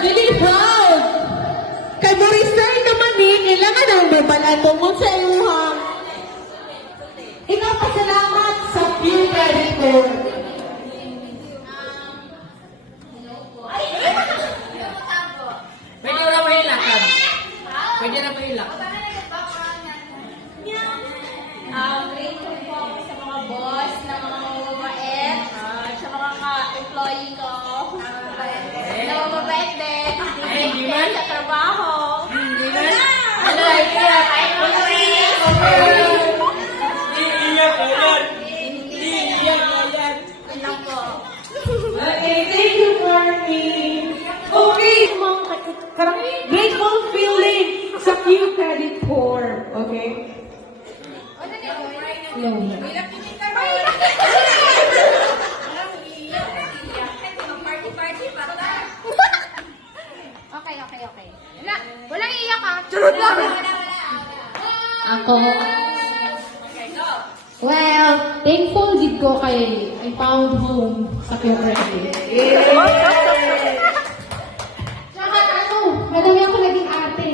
dili proud. Kay mo resign naman ni, kailangan ang mabalaan mo mo sa iluha. Pasalamat sa Pure Creditor. Pwede na mahilakan. Pwede na mahilakan. Grateful po ako sa mga boss, na mga mababait, sa mga ka-employee ko. Na mababait din. Hindi man. Sa trabaho. Hindi man. Ano, iyak. Iiyak na yan. Iiyak na yan. Ilang po. Okay, thank you, Courtney. Okay, mga karang grateful feeling sa Pure Creditor. Okay? Okay. Walang iiyak ah. Charot lang. Ako. Well, thankful din ko kay I found home sa Pure Credit. Tsaka madami ako naging ate.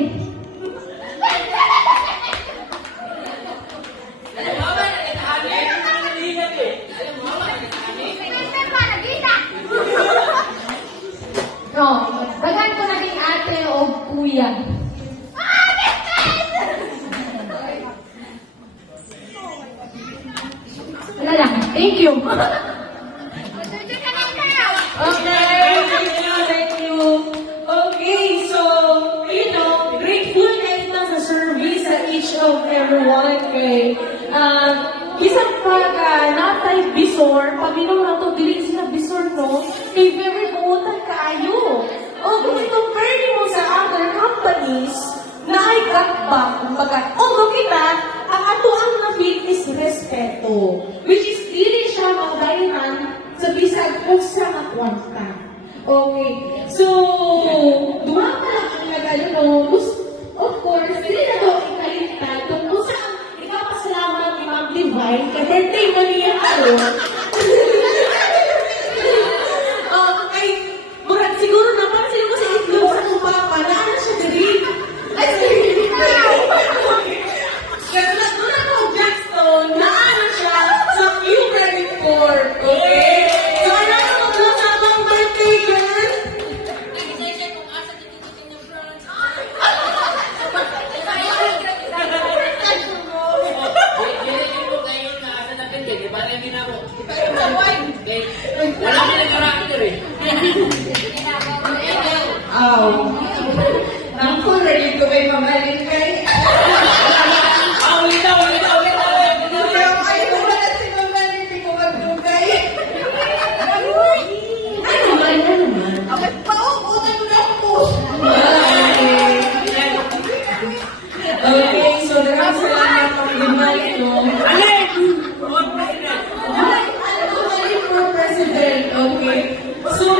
No, dagan ko naging ate o kuya. Wala lang. Thank you. Thank you. Okay, so, grateful na ito sa service sa each of everyone kay isang natay bisor, paminaw na ito, dili sila bisor, no? Kay very buutan kaayo. O kung i-compare mo sa other companies, na ay cutback, kumbaga, kita, ang ato ang na-feel is respeto. Which is, dili siya magdainan sa bisag kung sa makwanta. Okay. So, duha pa lang ang nagano, of course, dili na ito ikalimtan kung saan ikapasalamat ni Ma'am Divine kay birthday mo niya ako. Ay, murag siguro naman sino sa itlog sa kong papa na ano siya diri. Ay, sige. Kaya doon ako, Jackson, na ano siya sa Pure Credit Corp. Okay? So, ano mo sa abang birthday, girl? Wala ka nag-character eh. Naku, ready ko kayo mamaling kayo. Ulit. Pero kayo wala si mamaling, di ko magdugay. Ano ba naman? Okay, pauutan mo na ako. Okay, so dagang salamat ang gimalik, no? For President, okay? So,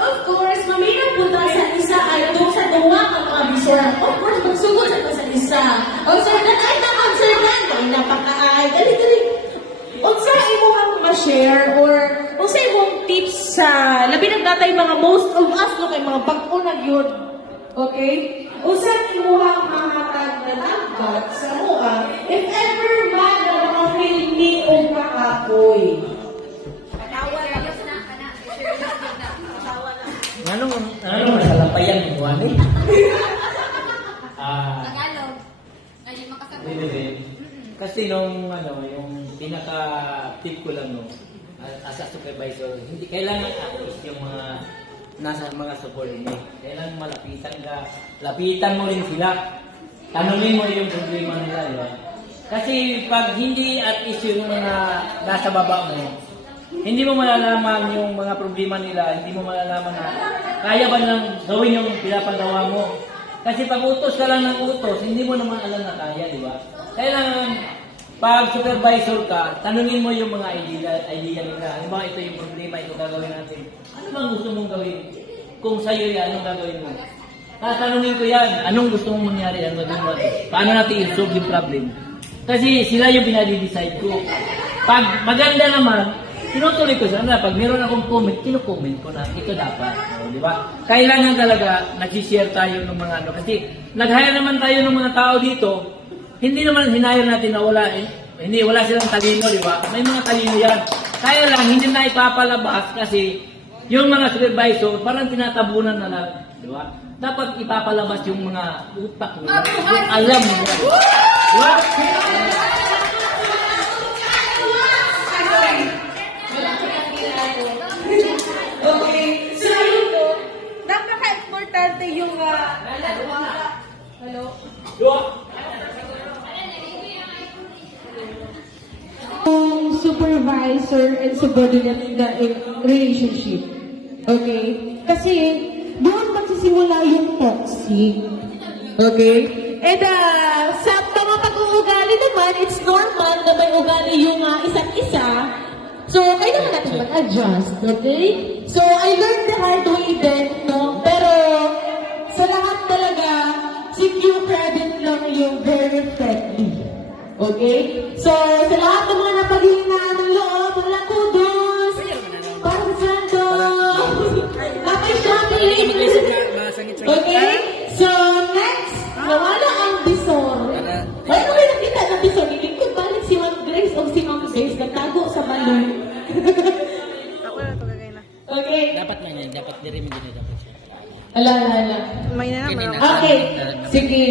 of course, mamina po tayo sa isa ay doon sa duwa ang mga bisor. Of course, magsugod sa ito sa isa. O sa ay na-concern ay napaka-ay. Dali. O sa imo kang ma-share or o sa imong tips sa labi nagdatay mga most of us no kay mga pag-unag yun. Okay? O sa imo ang mahatag na tagbat sa mua if ever man na mga feeling ni o kakapoy. Anong masalampayan mo, ano? Tagalog. Ay, makasagot. Kasi yung pinaka-tip ko lang as a supervisor, hindi kailangan at yung mga nasa mga support mo. Kailangan lapitan mo rin sila. Tanungin mo yung problema nila, di ba? Kasi pag hindi at least yung mga nasa baba mo, hindi mo malalaman yung mga problema nila, hindi mo malalaman na kaya ba nang gawin yung pinapagawa mo. Kasi pag utos ka lang ng utos, hindi mo naman alam na kaya, di ba? Kailangan, pag supervisor ka, tanungin mo yung mga idea nila. Ano ba ito yung problema, ito gagawin natin? Ano bang gusto mong gawin? Kung sa'yo yan, anong gagawin mo? Tanungin ko yan, anong gusto mong mangyari? Anong gagawin mo? Paano natin i-solve yung problem? Kasi sila yung pinadi-decide ko. Pag maganda naman, tinutuloy ko sana, pag meron akong comment, kinukomment ko na, ito dapat. O, di ba? Kailangan talaga, nag-share tayo ng mga ano. Kasi, nag-hire naman tayo ng mga tao dito, hindi naman hinire natin na wala eh. Hindi, wala silang talino, di ba? May mga talino yan. Kaya lang, hindi na ipapalabas kasi yung mga supervisor, parang tinatabunan na lang, di ba? Dapat ipapalabas yung mga utak mo, yung alam mo. Di ba? Okay, so yun po, napaka-importante yung, hello? Yung supervisor and subordinate na relationship. Okay? Kasi doon magsisimula yung toxic. Okay? And sa mga pag-uugali naman, it's normal na may ugali yung isa't isa. So, kailangan natin mag-adjust, okay? So, I learned the hard way din, no? Pero, sa lahat talaga, si Q credit lang yung very friendly. Okay? So, sa lahat ng mga napaghihinaan ng loob, wala kudos! Para sa Santos! Happy shopping! Okay? So, next, nawala ang bisor. Ay, kung may nakita ng bisor, hindi ko balik si Ma'am Grace o si Ma'am Grace nagtago sa balon. Okay? Dapat na yan, dapat dirimin din dapat siya. Ala. May na naman. Okay. Sige.